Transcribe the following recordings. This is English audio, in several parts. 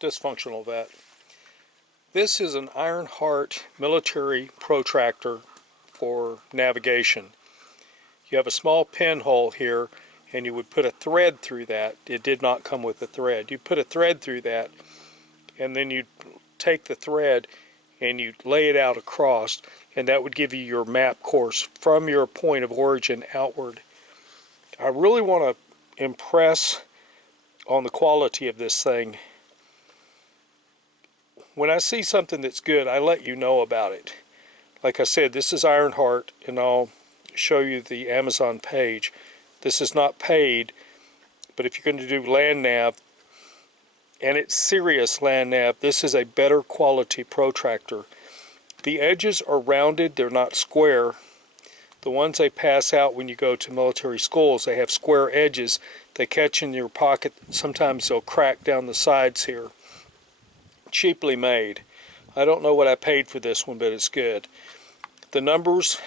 dysfunctional vet. This is an Ironheart military protractor for navigation. You have a small pinhole here, and you would put a thread through that. It did not come with a thread. You put a thread through that, and then you take the thread and you lay it out across, and that would give you your map course from your point of origin outward. I really want to impress on the quality of this thing. When I see something that's good, I let you know about it. Like I said, this is Ironheart, and I'll show you the Amazon page. This is not paid, but if you're going to do land nav, and it's serious land nav, this is a better quality protractor. The edges are rounded, they're not square. The ones they pass out when you go to military schools, they have square edges. They catch in your pocket. Sometimes they'll crack down the sides here. Cheaply made. I don't know what I paid for this one, but it's good. The numbers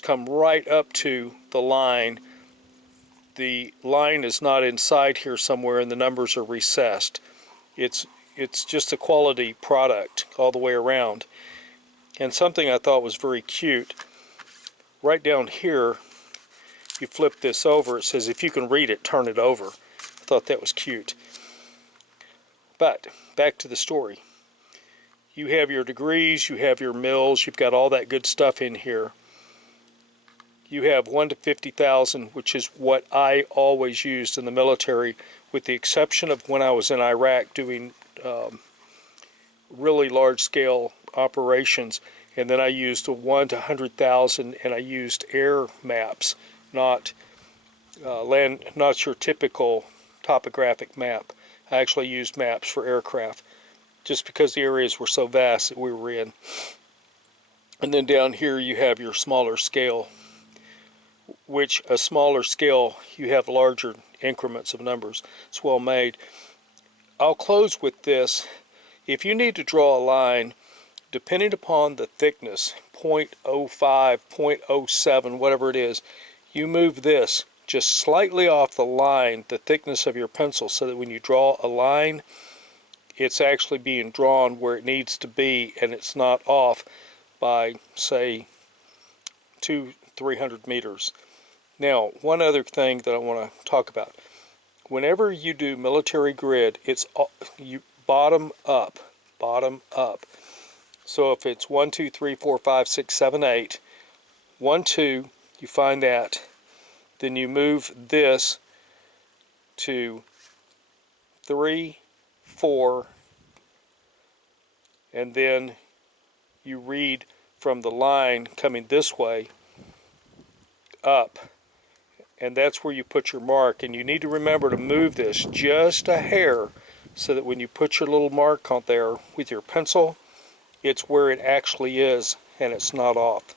come right up to the line. The line is not inside here somewhere, and the numbers are recessed. It's just a quality product all the way around. And something I thought was very cute, right down here, you flip this over, it says if you can read it, turn it over. I thought that was cute. But back to the story. You have your degrees, you have your mils, you've got all that good stuff in here. You have 1 to 50,000, which is what I always used in the military, with the exception of when I was in Iraq doing really large-scale operations, and then I used a 1 to 100,000, and I used air maps, not your typical topographic map. I actually used maps for aircraft, just because the areas were so vast that we were in. And then down here you have your smaller scale, which a smaller scale, you have larger increments of numbers. It's well made. I'll close with this. If you need to draw a line, depending upon the thickness, 0.05, 0.07, whatever it is, you move this just slightly off the line, the thickness of your pencil, so that when you draw a line, it's actually being drawn where it needs to be, and it's not off by, say, 200-300 meters. Now, one other thing that I want to talk about. Whenever you do military grid, it's bottom up. So if it's 1, 2, 3, 4, 5, 6, 7, 8, 1, 2, you find that, then you move this to 3, 4, and then you read from the line coming this way up, and that's where you put your mark. And you need to remember to move this just a hair, so that when you put your little mark on there with your pencil, it's where it actually is, and it's not off.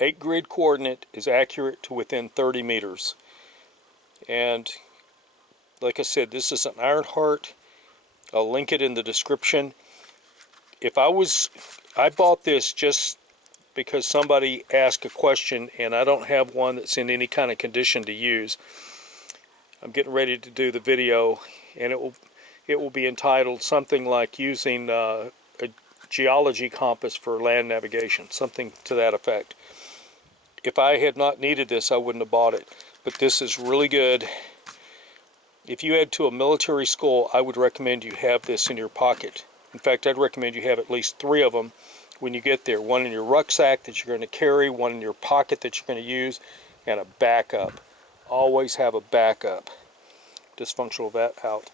8 grid coordinate is accurate to within 30 meters. And like I said, this is an Ironheart. I'll link it in the description. I bought this just because somebody asked a question, and I don't have one that's in any kind of condition to use. I'm getting ready to do the video, and it will be entitled something like using a geology compass for land navigation, something to that effect. If I had not needed this, I wouldn't have bought it. But this is really good. If you head to a military school, I would recommend you have this in your pocket. In fact, I'd recommend you have at least 3 of them when you get there. 1 in your rucksack that you're going to carry, 1 in your pocket that you're going to use, and a backup. Always have a backup. Dysfunctional vet out.